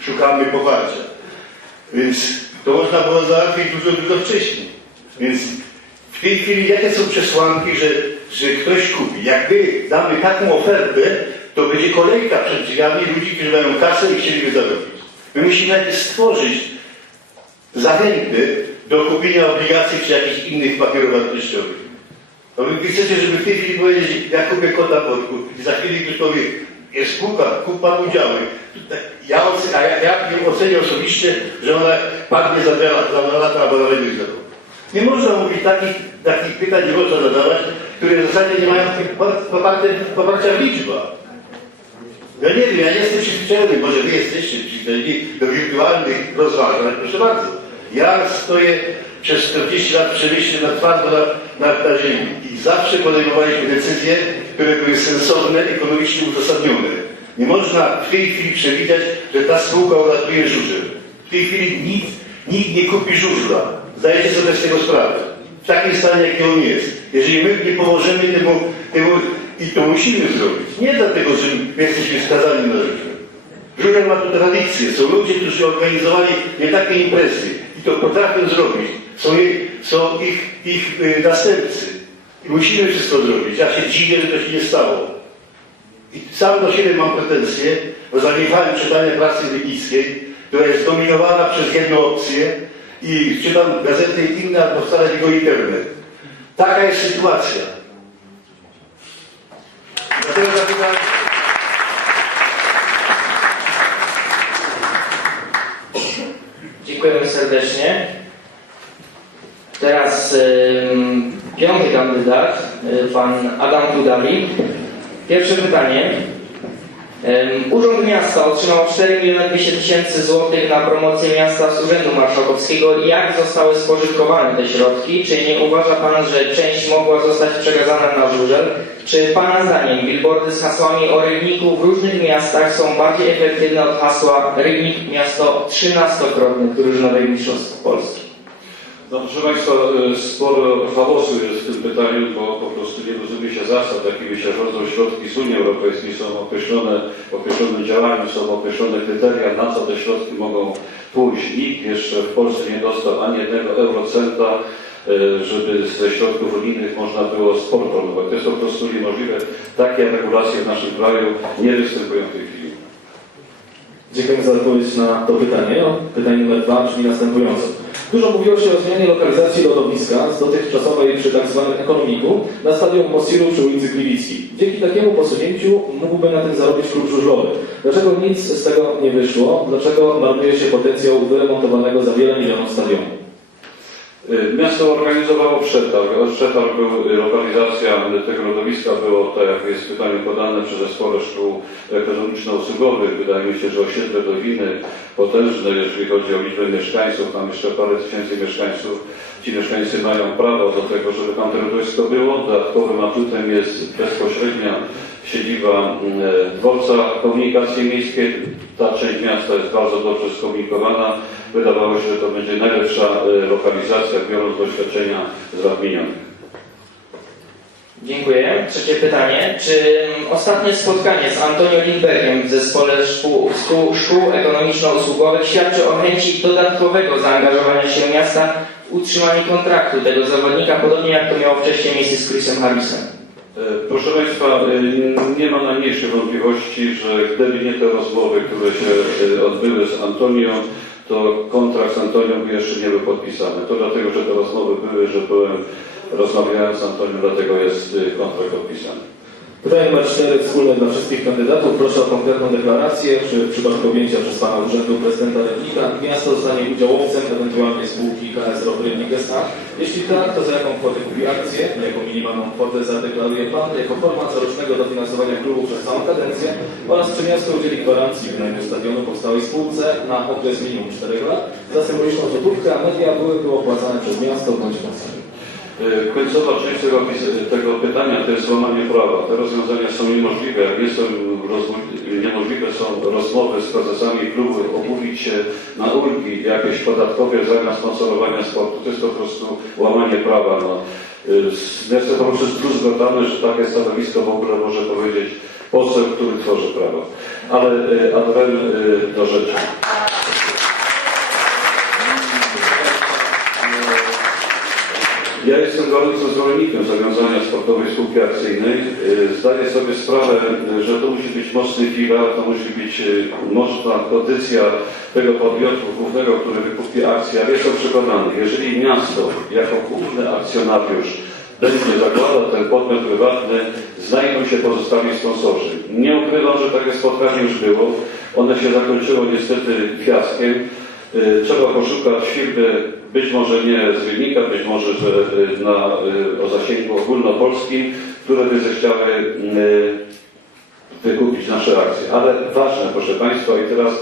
szukamy poparcia. Więc to można było załatwić dużo, dużo wcześniej. Więc w tej chwili jakie są przesłanki, że, że ktoś kupi? Jak my damy taką ofertę, to będzie kolejka przed drzwiami ludzi, którzy mają kasę i chcieliby zarobić. My musimy stworzyć zachęty do kupienia obligacji czy jakichś innych papierów wartościowych. To wy chcecie, żeby w tej chwili powiedzieć, ja kupię kota podkup i za chwilę ktoś powie, spółka, kup pan udziały. Ja, a ja, ja ocenię osobiście, że ona padnie za dwa lata, za lata albo rok. Nie można mówić takich, takich pytań, nie można zadawać, które w zasadzie nie mają poparcia w liczbach. Ja nie wiem, ja nie jestem przyzwyczajony, może wy jesteście przyzwyczajeni do wirtualnych rozważań, proszę bardzo. Ja stoję przez 40 lat w przemyśle na twardo na, na, na ziemi i zawsze podejmowaliśmy decyzje, które były sensowne, ekonomicznie uzasadnione. Nie można w tej chwili przewidzieć, że ta spółka uratuje żużel. W tej chwili nikt, nikt nie kupi żużla. Zdajecie sobie z tego sprawę. W takim stanie, jaki on jest. Jeżeli my nie pomożemy temu, temu i to musimy zrobić. Nie dlatego, że my jesteśmy skazani na żużel. Żużel ma tu tradycję. Są ludzie, którzy organizowali nie takie imprezy i to potrafią zrobić. Są ich, są ich, ich y, następcy. I musimy wszystko zrobić. Ja się dziwię, że to się nie stało. I sam do siebie mam pretensje, bo zaniechałem czytania prasy wybickiej, która jest dominowana przez jedną opcję i czytam gazety inne, albo wcale tylko internet. Taka jest sytuacja. Dlatego zapytałem... Dziękujemy serdecznie. Teraz piąty kandydat, y, pan Adam Tudali. Pierwsze pytanie. Urząd Miasta otrzymał 4 miliony 200 tysięcy złotych na promocję miasta z Urzędu Marszałkowskiego. Jak zostały spożytkowane te środki? Czy nie uważa Pan, że część mogła zostać przekazana na żużel? Czy Pana zdaniem billboardy z hasłami o rybniku w różnych miastach są bardziej efektywne od hasła rybnik miasto 13-krotne drużynowej mistrzostw Polski? No, proszę Państwa, e, sporo chaosu jest w tym pytaniu, bo po prostu nie rozumie się zasad, jakimi się rządzą środki z Unii Europejskiej. Są określone, w określonym działaniu są określone kryteria, na co te środki mogą pójść. Nikt jeszcze w Polsce nie dostał ani jednego eurocenta, e, żeby ze środków unijnych można było sport. To jest po prostu niemożliwe. Takie regulacje w naszym kraju nie występują w tej chwili. Dziękuję za odpowiedź na to pytanie. Pytanie numer dwa brzmi następująco. Dużo mówiło się o zmianie lokalizacji lodowiska z dotychczasowej przy tzw. ekonomiku na stadion Mosiru przy ulicy Gliwickiej. Dzięki takiemu posunięciu mógłby na tym zarobić klub żużlowy. Dlaczego nic z tego nie wyszło? Dlaczego marnuje się potencjał wyremontowanego za wiele milionów stadionu? Y, Miasto organizowało przetarg. Przetarg był, y, lokalizacja tego lodowiska było, tak jak jest w pytaniu podane, przez zespole szkół ekonomiczno-usługowych. Wydaje mi się, że osiedle Doliny potężne, jeżeli chodzi o liczbę mieszkańców, tam jeszcze parę tysięcy mieszkańców. Ci mieszkańcy mają prawo do tego, żeby tam to lodowisko było. Dodatkowym atutem jest bezpośrednia siedziba mm, dworca komunikacji miejskiej. Ta część miasta jest bardzo dobrze skomunikowana. Wydawało się, że to będzie najlepsza e, lokalizacja, biorąc doświadczenia z lat minionych. Dziękuję. Trzecie pytanie. Czy mm, ostatnie spotkanie z Antonio Lindbergiem w zespole szkół, szkół, szkół ekonomiczno-usługowych świadczy o chęci dodatkowego zaangażowania się miasta w utrzymanie kontraktu tego zawodnika, podobnie jak to miało wcześniej miejsce z Chrisem Harrisem? E, Proszę Państwa, e, nie ma najmniejszych wątpliwości, że gdyby nie te rozmowy, które się e, odbyły z Antonią, to kontrakt z Antonią jeszcze nie był podpisany. To dlatego, że te rozmowy były, że byłem, rozmawiałem z Antonią, dlatego jest kontrakt podpisany. Pytanie numer 4 wspólne dla wszystkich kandydatów. Proszę o konkretną deklarację. Czy w przypadku objęcia przez Pana Urzędu Prezydenta Rybnika miasto zostanie udziałowcem ewentualnie spółki KS Rybnik S.A.? Jeśli tak, to za jaką kwotę kupi akcję? Jaką minimalną kwotę zadeklaruje Pan jako forma corocznego dofinansowania klubu przez całą kadencję? Oraz czy miasto udzieli gwarancji wynajmu stadionu powstałej spółce na okres minimum 4 lat za symboliczną złotówkę, a media byłyby opłacane przez miasto bądź koncern? E, Końcowa część tego, tego pytania to jest złamanie prawa. Te rozwiązania są niemożliwe. Jak rozwo- niemożliwe są rozmowy z prezesami klubów, omówić się na ulgi jakieś podatkowe zamiast sponsorowania sportu. To jest po prostu łamanie prawa. No. Y, Jestem po prostu zdruzgotany, że takie stanowisko w ogóle może powiedzieć poseł, który tworzy prawo. Ale y, adwem y, do rzeczy. Ja jestem zwolennikiem zawiązania sportowej spółki akcyjnej. Y, Zdaję sobie sprawę, że to musi być mocny filar, to musi być y, mocna kondycja tego podmiotu głównego, który wykupi akcję, ale jestem przekonany, jeżeli miasto jako główny akcjonariusz będzie zakładał ten podmiot prywatny, znajdą się pozostali sponsorzy. Nie ukrywam, że takie spotkanie już było. One się zakończyło niestety fiaskiem. Y, Trzeba poszukać firmy, być może nie z Wilnika, być może że y, na, y, o zasięgu ogólnopolskim, które by zechciały wykupić nasze akcje. Ale ważne, proszę Państwa, i teraz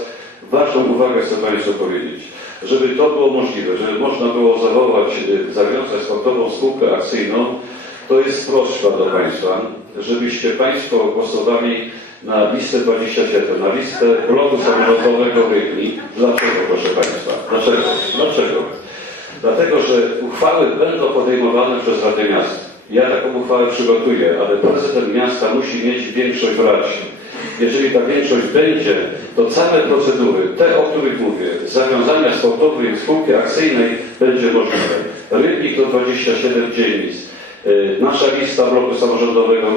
ważną uwagę chcę Państwu powiedzieć. Żeby to było możliwe, żeby można było zawołać, y, zawiązać sportową spółkę akcyjną, to jest prośba do Państwa, żebyście Państwo głosowali na listę 27, na listę bloku samolotowego Rybnik. Dlaczego, proszę Państwa? Dlaczego? Dlaczego? Dlatego, że uchwały będą podejmowane przez Radę Miasta. Ja taką uchwałę przygotuję, ale prezydent miasta musi mieć większość w Radzie. Jeżeli ta większość będzie, to całe procedury, te o których mówię, zawiązania sportowej spółki akcyjnej będzie możliwe. Rybnik to 27 dzielnic. Y, Nasza lista bloku samorządowego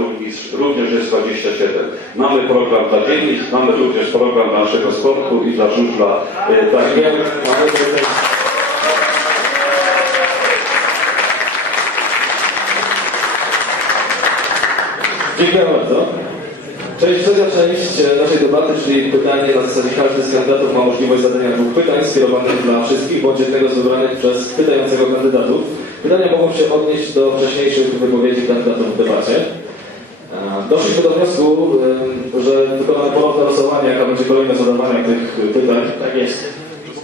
również- jest 27. Mamy program dla dzielnic, mamy również program dla naszego sportu i dla żużla. y, Tak, Dziękuję bardzo. Część trzecia część naszej debaty, czyli pytanie na zasadzie każdy z kandydatów ma możliwość zadania dwóch pytań skierowanych dla wszystkich bądź jednego z wybranych przez pytającego kandydatów. Pytania mogą się odnieść do wcześniejszych wypowiedzi kandydatów w debacie. Doszliśmy do wniosku, że wykonamy ponowne losowanie, jaka będzie kolejne zadawanie tych pytań. Tak jest.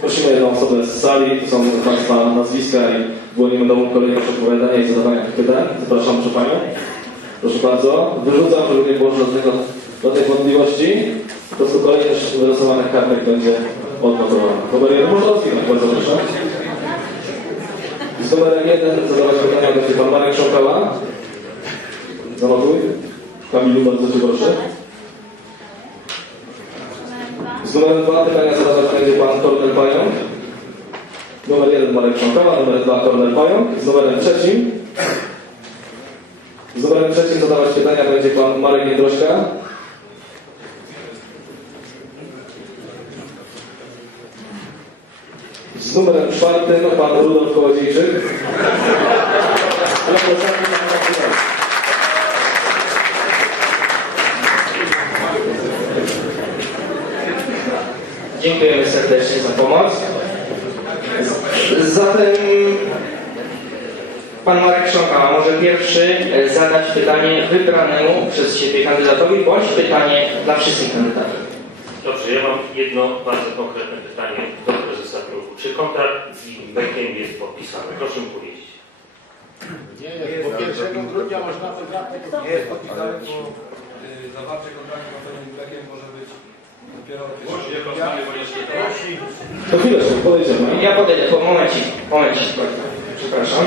Prosimy jedną osobę z sali, to są Państwa nazwiska i wyłonimy nową kolejność odpowiadania i zadawania tych pytań. Zapraszam proszę Panią. Proszę bardzo. Wyrzucam, żeby nie było żadnego, żadnej wątpliwości. Po prostu kolejność wylosowanych kartek będzie odnotowana. Numer jeden, można rozwinąć, bardzo proszę. Z numerem jeden zadawać pytania będzie Pan Marek Sząkała. Zanotuj. Kamilu, bardzo Cię proszę. Z numerem 2 pytania zadawać będzie pan Kornel Pająk. Numer 1 Marek Krząkowa, numer 2 Kornel Pająk. Z numerem trzecim z numerem trzecim zadawać pytania będzie pan Marek Jędrośka. Z numerem czwartym pan Rudolf Kołodziejczyk. Dziękujemy serdecznie za pomoc. Zatem Pan Marek Szoka może pierwszy e, zadać pytanie wybranemu przez siebie kandydatowi, bądź pytanie dla wszystkich kandydatów. Dobrze, ja mam jedno bardzo konkretne pytanie do kontrakt z Wimbekiem jest podpisany? Proszę powiedzieć. Nie jest, bo 1 grudnia można wygrać. Jest podpisane, bo y, zawarcie kontraktu z pewnym Bekiem może być dopiero To chwileczkę, podejdziemy. Ja podejdę, po momencik, momencik, przepraszam.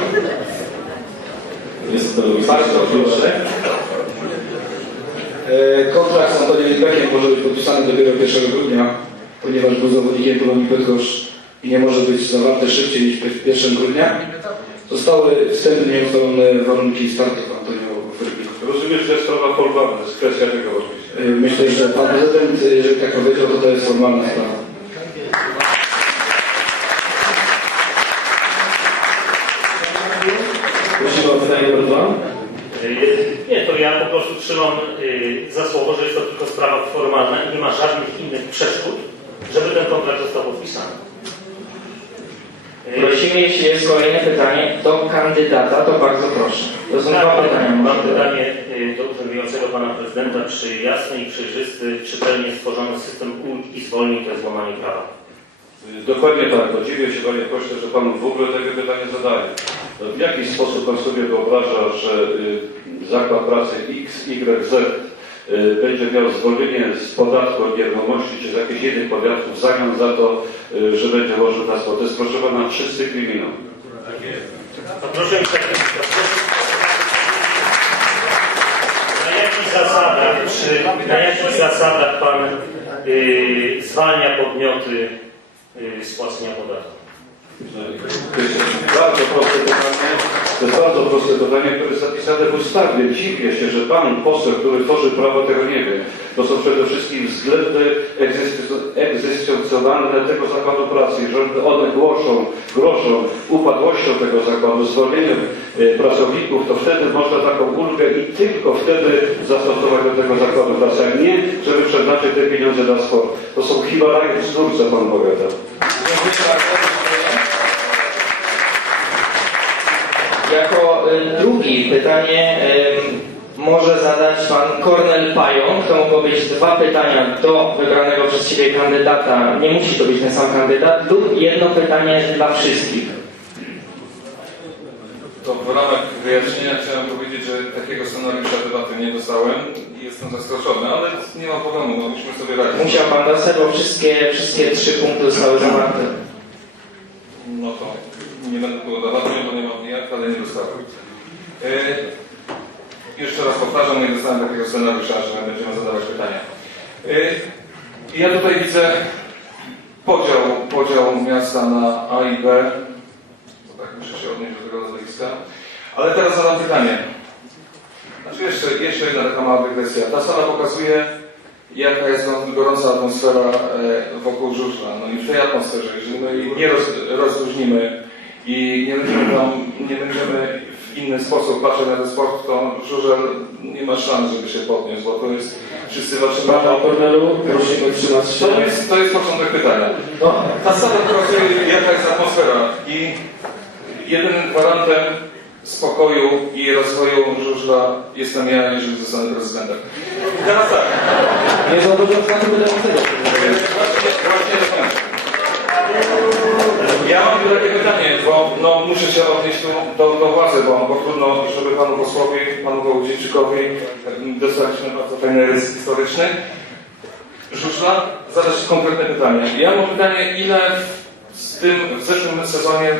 Jest to Bardzo proszę. E, Kontrakt z Antoniem Bekiem może być podpisany dopiero 1 grudnia, ponieważ był zawodnikiem Polonii Bydgoszcz i nie może być zawarte szybciej niż 1 grudnia. Zostały wstępnie ustalone warunki startu Antonio w Rybniku. Rozumiem, że jest sprawa formalna, to jest kwestia tego podpisu. E, Myślę, że pan prezydent, jeżeli tak powiedział, to to jest formalna sprawa. Prosimy o pytanie numer dwa. Y, Nie, to ja po prostu trzymam y, za słowo, że jest to tylko sprawa formalna i nie ma żadnych innych przeszkód, żeby ten kontrakt został podpisany. Prosimy, jeśli jest kolejne pytanie do kandydata, to bardzo proszę. To są dwa pytania. Mam pytanie y, do urzędującego pana prezydenta. Czy jasny i przejrzysty, czytelnie stworzony system ulg i zwolnień to jest łamanie prawa? Dokładnie tak. To dziwię się Panie Pośle, że Pan w ogóle tego pytania zadaje. W jaki sposób Pan sobie wyobraża, że y, zakład pracy X, Y, Z będzie miał zwolnienie z podatku od nieruchomości czy z jakichś innych podatków w zamian za to, y, że będzie łożył na spłat. To jest proszę Pana czysty kryminał. To proszę mi tak Na jakich zasadach czy na jakich zasadach Pan y, zwalnia podmioty y, z płacenia podatku? Jest bardzo proste pytanie. To bardzo proste pytanie, które jest zapisane w ustawie. Dziwię się, że pan poseł, który tworzy prawo, tego nie wie. To są przede wszystkim względy egzystenc- egzystencjonalne tego zakładu pracy. Jeżeli one głoszą, grożą upadłością tego zakładu, zwolnieniem e, pracowników, to wtedy można taką ulgę i tylko wtedy zastosować do tego zakładu pracy, a nie, żeby przeznaczyć te pieniądze na sport. To są wzór, co pan powiada. Jako y, drugi pytanie y, może zadać pan Kornel Pająk. To mogą być dwa pytania do wybranego przez siebie kandydata. Nie musi to być ten sam kandydat. Lub jedno pytanie dla wszystkich. To w ramach wyjaśnienia chciałem powiedzieć, że takiego scenariusza debaty nie dostałem i jestem zaskoczony, ale nie ma problemu, mogliśmy sobie radzić. Musiał pan dostać, bo wszystkie, wszystkie trzy punkty zostały zawarte. No to nie będę tu udowadniał, bo nie mam jak, ale nie dostałem. E, jeszcze raz powtarzam, nie dostałem takiego scenariusza, że będziemy zadawać pytania. E, ja tutaj widzę podział, podział miasta na A i B. To tak muszę się odnieść do tego nazwiska. Ale teraz zadam pytanie. Znaczy jeszcze, jeszcze jedna taka mała dygresja. Ta sala pokazuje, jaka jest gorąca atmosfera e, wokół żużla. No i w tej atmosferze, jeżeli my jej nie roz, rozluźnimy i nie będziemy, tam, nie będziemy inny sposób patrzeć na ten sport, to żużel nie ma szans, żeby się podniósł, bo to jest, wszyscy walczymy o Kornelu, prosimy trzymać się. to jest, to jest początek pytania. No, Ta sala pokazuje, jaka jest atmosfera i jedynym gwarantem spokoju i rozwoju żużla jestem ja, jeżeli zostanę prezydentem. Teraz tak, nie zobowiązany wydającego. właśnie, Ja mam tu takie pytanie, bo no, muszę się odnieść do, do władzy, bo, bo trudno, żeby panu posłowi, panu Wołodziejczykowi em, dostaliśmy bardzo fajny rys historyczny. Żużla, zadać konkretne pytanie. Ja mam pytanie, ile z tym w zeszłym sezonie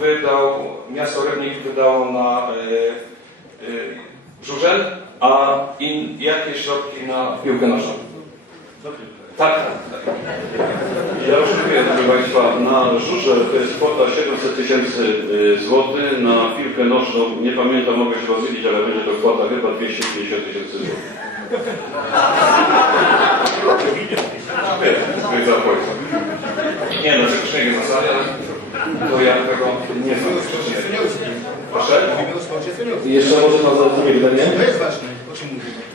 wydał, miasto Rybnik wydało na y, y, żużel, a in, jakie środki na piłkę nożną? Tak, tak, tak. Ja oczekuję, proszę Państwa, na żurze to jest kwota 700 tysięcy y, złotych, na piłkę nożną, nie pamiętam, mogę się rozliczyć, ale będzie to kwota chyba 250 tysięcy złotych. Nie no, czegoś nie jest na to ja tego nie znam. Proszę? Jeszcze może pan zadać pytanie? To jest ważne, o czym mówimy.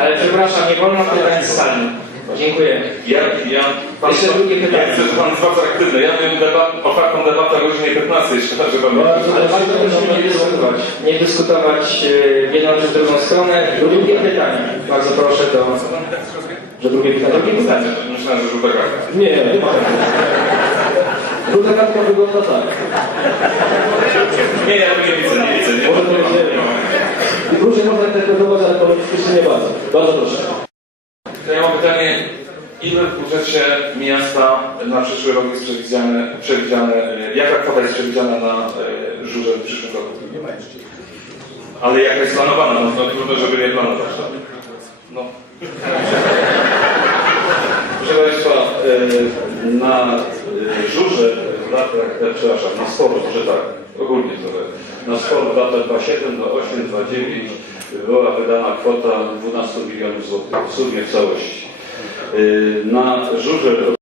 Ale przepraszam, nie wolno pytań z sali. Dziękuję. Ja, ja, Pan, Jeszcze drugie pytanie. Ja chcę, że pan jest bardzo aktywny. Ja miałem debat, otwartą debatę o godzinie 15, jeśli że pan Ale warto też nie dyskutować. Nie dyskutować e, w jedną czy w drugą stronę. Drugie pytanie. Bardzo proszę to. Że drugie pytanie? Drugie pytanie. Myślałem, że żółta karta. Nie, nie ma. Druga kartka wygląda tak. Nie, ja nie widzę, nie widzę. Nie, Może to będzie... Różnie można interpretować, ale politycznie nie bardzo. Bardzo proszę. To ja mam pytanie, ile w budżecie miasta na przyszły rok jest przewidziane, przewidziane e, jaka kwota jest przewidziana na e, żurze w przyszłym roku? Nie ma jeszcze. Ale jaka jest planowana? No to trudno, żeby nie planować. tak? No. Proszę Państwa, e, na żurze w latach, przepraszam, na sport, że tak, ogólnie trochę, na sport w latach 27, 28, 29 była wydana kwota 12 milionów złotych w sumie w całości. E, Na żurze